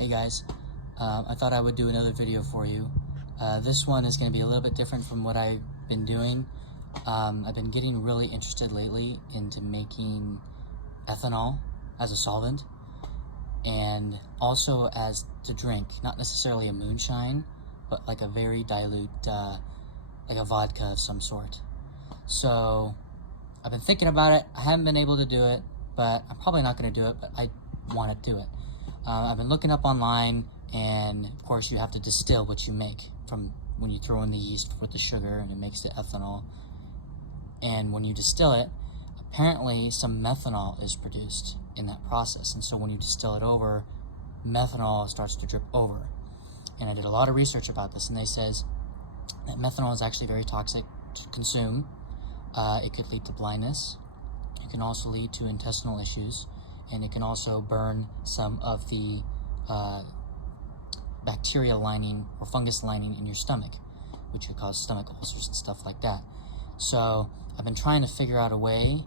Hey guys, I thought I would do another video for you. This one is going to be a little bit different from what I've been doing. I've been getting really interested lately into making ethanol as a solvent and also as to drink, not necessarily a moonshine, but like a very dilute, like a vodka of some sort. So I've been thinking about it. I haven't been able to do it, but I'm probably not going to do it, but I want to do it. I've been looking up online, and of course you have to distill what you make from when you throw in the yeast with the sugar and it makes the ethanol. And when you distill it, apparently some methanol is produced in that process. And so when you distill it over, methanol starts to drip over. And I did a lot of research about this, and they says that methanol is actually very toxic to consume. It could lead to blindness. It can also lead to intestinal issues, and it can also burn some of the bacteria lining or fungus lining in your stomach, which could cause stomach ulcers and stuff like that. So I've been trying to figure out a way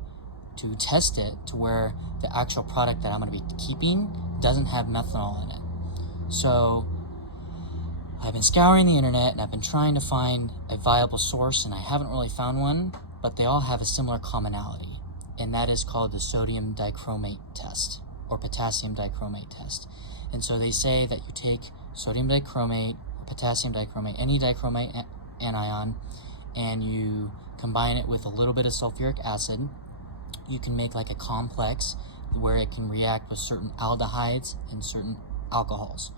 to test it to where the actual product that I'm going to be keeping doesn't have methanol in it. So I've been scouring the internet and I've been trying to find a viable source, and I haven't really found one, but they all have a similar commonality, and that is called the sodium dichromate test or potassium dichromate test. And so they say that you take sodium dichromate or potassium dichromate, any dichromate anion, and you combine it with a little bit of sulfuric acid. You can make like a complex where it can react with certain aldehydes and certain alcohols.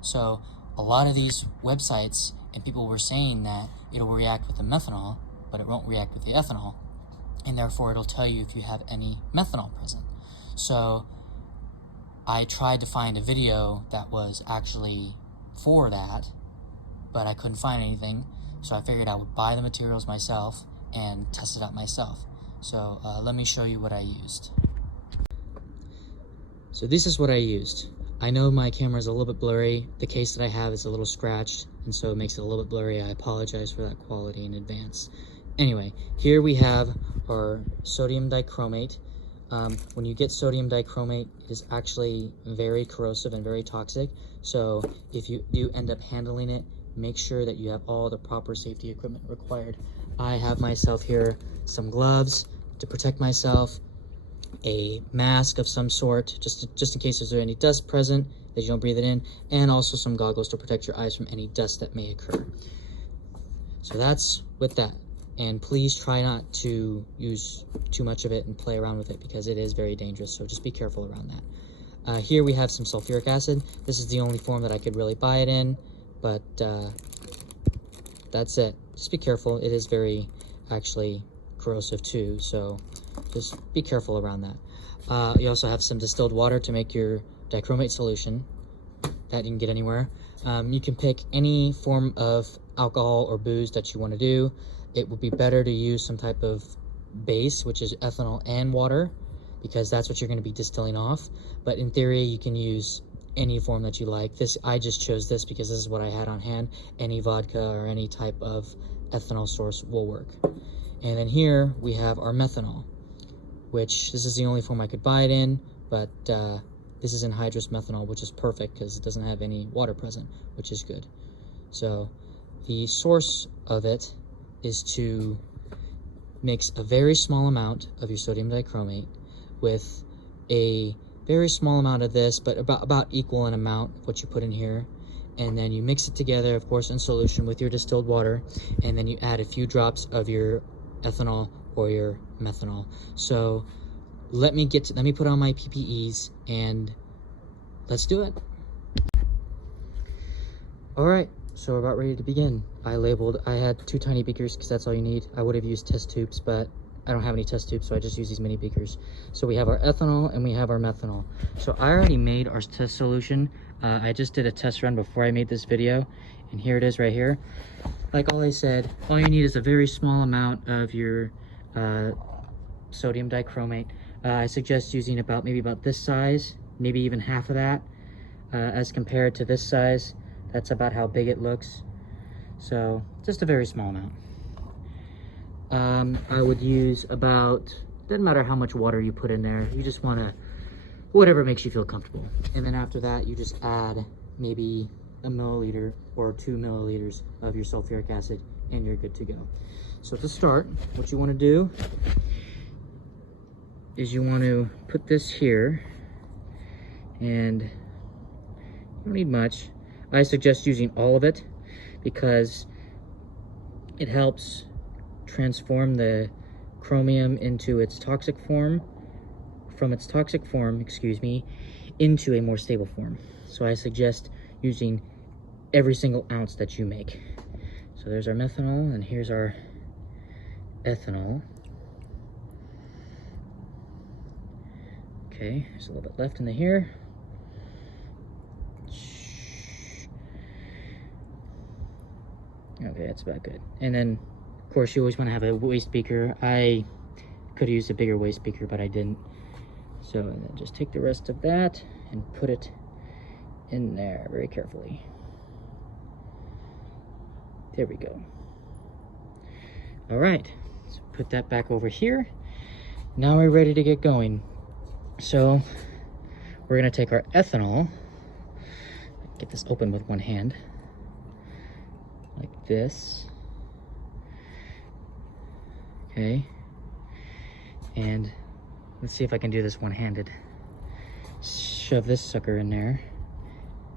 So a lot of these websites and people were saying that it'll react with the methanol, but it won't react with the ethanol, and therefore it'll tell you if you have any methanol present. So I tried to find a video that was actually for that, but I couldn't find anything. So I figured I would buy the materials myself and test it out myself. So let me show you what I used. So this is what I used. I know my camera is a little bit blurry. The case that I have is a little scratched, and so it makes it a little bit blurry. I apologize for that quality in advance. Anyway, here we have our sodium dichromate. When you get sodium dichromate, it is actually very corrosive and very toxic. So if you do end up handling it, make sure that you have all the proper safety equipment required. I have myself here some gloves to protect myself, a mask of some sort, just in case there's any dust present that you don't breathe it in, and also some goggles to protect your eyes from any dust that may occur. So that's with that. And please try not to use too much of it and play around with it, because it is very dangerous, so just be careful around that. Here we have some sulfuric acid. This is the only form that I could really buy it in, but that's it. Just be careful. It is very actually corrosive too, so just be careful around that. You also have some distilled water to make your dichromate solution that you can get anywhere. You can pick any form of alcohol or booze that you want to do. It would be better to use some type of base, which is ethanol and water, because that's what you're going to be distilling off. But in theory, you can use any form that you like. I just chose this because this is what I had on hand. Any vodka or any type of ethanol source will work. And then here we have our methanol, which this is the only form I could buy it in, but this is anhydrous methanol, which is perfect because it doesn't have any water present, which is good. So the source of it is to mix a very small amount of your sodium dichromate with a very small amount of this, but about equal in amount of what you put in here. And then you mix it together, of course, in solution with your distilled water, and then you add a few drops of your ethanol or your methanol. So let me put on my PPEs and let's do it. All right, so we're about ready to begin. I had 2 tiny beakers because that's all you need. I would have used test tubes, but I don't have any test tubes, so I just use these mini beakers. So we have our ethanol and we have our methanol. So I already made our test solution. I just did a test run before I made this video, and here it is right here. Like all I said, all you need is a very small amount of your sodium dichromate. I suggest using maybe about this size, maybe even half of that, as compared to this size. That's about how big it looks. So just a very small amount. I would use doesn't matter how much water you put in there, you just want to whatever makes you feel comfortable. And then after that, you just add maybe a milliliter or 2 milliliters of your sulfuric acid and you're good to go. So to start, what you want to do is you want to put this here, and you don't need much. I suggest using all of it because it helps transform the chromium into its toxic form, from its toxic form, excuse me, into a more stable form. So I suggest using every single ounce that you make. So there's our methanol, and here's our ethanol. Okay, there's a little bit left in the here. Okay, that's about good. And then, of course, you always want to have a waste beaker. I could have used a bigger waste beaker, but I didn't. So then just take the rest of that and put it in there very carefully. There we go. All right, so put that back over here. Now we're ready to get going. So we're gonna take our ethanol, get this open with one hand, like this. Okay, and let's see if I can do this one-handed. Shove this sucker in there.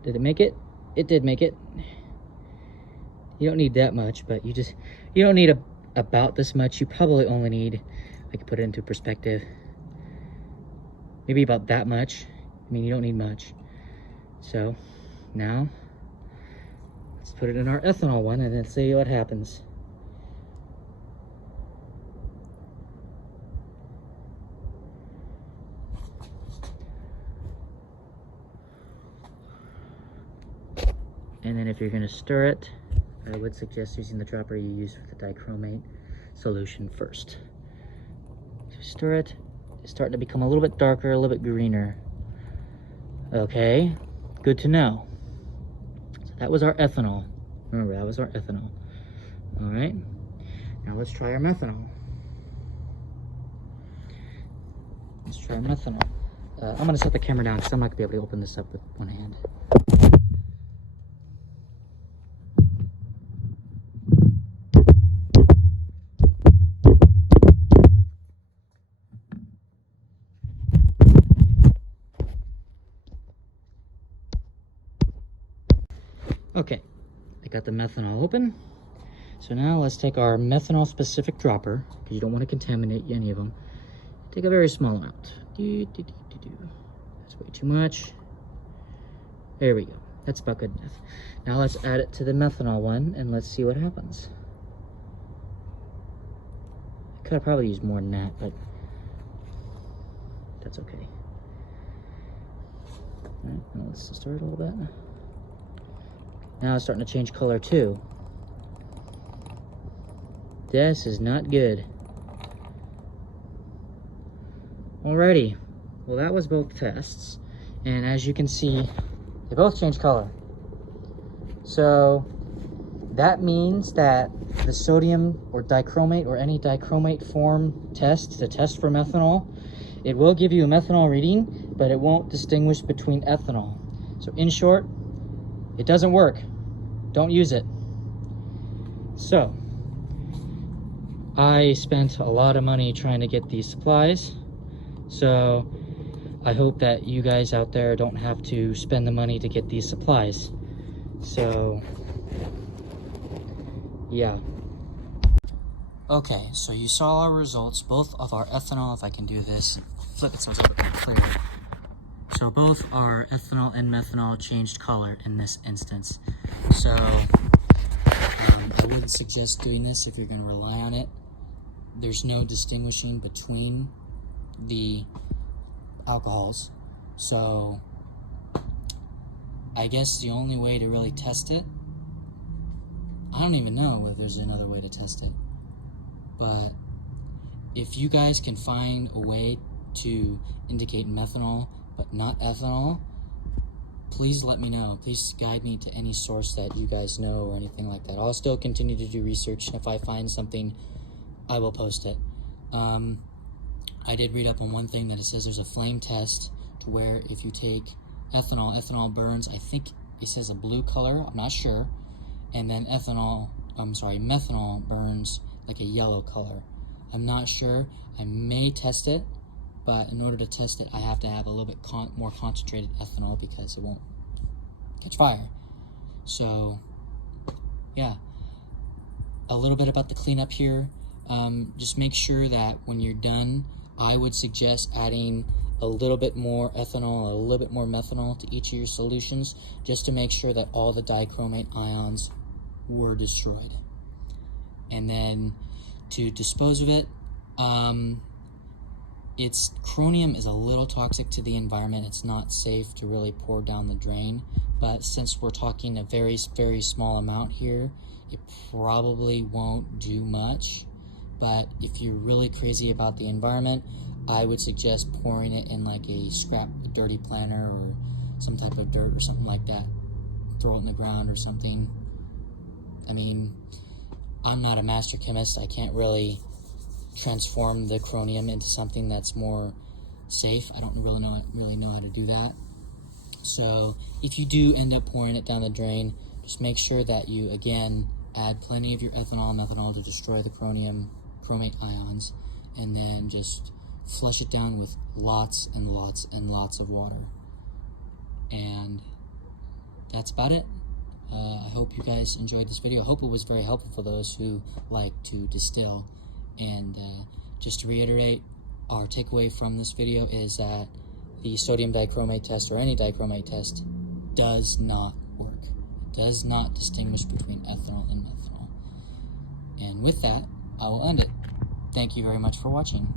Did it make it? It did make it. You don't need that much, but you don't need about this much. You probably only need, I can put it into perspective, maybe about that much. I mean, you don't need much. So now let's put it in our ethanol one and then see what happens. And then if you're going to stir it, I would suggest using the dropper you use with the dichromate solution first. So stir it. It's starting to become a little bit darker, a little bit greener. Okay, good to know. So that was our ethanol. Remember, that was our ethanol. All right, now let's try our methanol. Let's try our methanol. I'm going to set the camera down because I'm not going to be able to open this up with one hand. Okay, I got the methanol open. So now let's take our methanol specific dropper, because you don't want to contaminate any of them. Take a very small amount. That's way too much. There we go. That's about good enough. Now let's add it to the methanol one and let's see what happens. I could have probably used more than that, but that's okay. All right, now let's stir it a little bit. Now it's starting to change color too. This is not good. Alrighty, well that was both tests, and as you can see, they both changed color. So that means that the sodium or dichromate or any dichromate form test, the test for methanol, it will give you a methanol reading, but it won't distinguish between ethanol. So in short, it doesn't work. Don't use it. So I spent a lot of money trying to get these supplies. So I hope that you guys out there don't have to spend the money to get these supplies. So yeah. Okay, so you saw our results, both of our ethanol, if I can do this, flip it so it's a little bit clearer. So both our ethanol and methanol changed color in this instance. So I wouldn't suggest doing this if you're going to rely on it. There's no distinguishing between the alcohols. So I guess the only way to really test it, I don't even know if there's another way to test it, but if you guys can find a way to indicate methanol but not ethanol, please let me know. Please guide me to any source that you guys know or anything like that. I'll still continue to do research, and if I find something, I will post it. I did read up on one thing that it says there's a flame test where if you take ethanol burns, I think it says a blue color, I'm not sure, and then methanol burns like a yellow color. I'm not sure. I may test it, but in order to test it, I have to have a little bit more concentrated ethanol because it won't catch fire. So, yeah. A little bit about the cleanup here. Just make sure that when you're done, I would suggest adding a little bit more ethanol, a little bit more methanol to each of your solutions, just to make sure that all the dichromate ions were destroyed. And then to dispose of it, chromium is a little toxic to the environment. It's not safe to really pour down the drain, but since we're talking a very, very small amount here, it probably won't do much. But if you're really crazy about the environment, I would suggest pouring it in like a dirty planter or some type of dirt or something like that. Throw it in the ground or something. I mean, I'm not a master chemist. I can't really transform the chromium into something that's more safe. I don't really know how to do that. So if you do end up pouring it down the drain, just make sure that you, again, add plenty of your ethanol and methanol to destroy the chromate ions, and then just flush it down with lots and lots and lots of water. And that's about it. I hope you guys enjoyed this video. I hope it was very helpful for those who like to distill. And just to reiterate, our takeaway from this video is that the sodium dichromate test, or any dichromate test, does not work. It does not distinguish between ethanol and methanol. And with that, I will end it. Thank you very much for watching.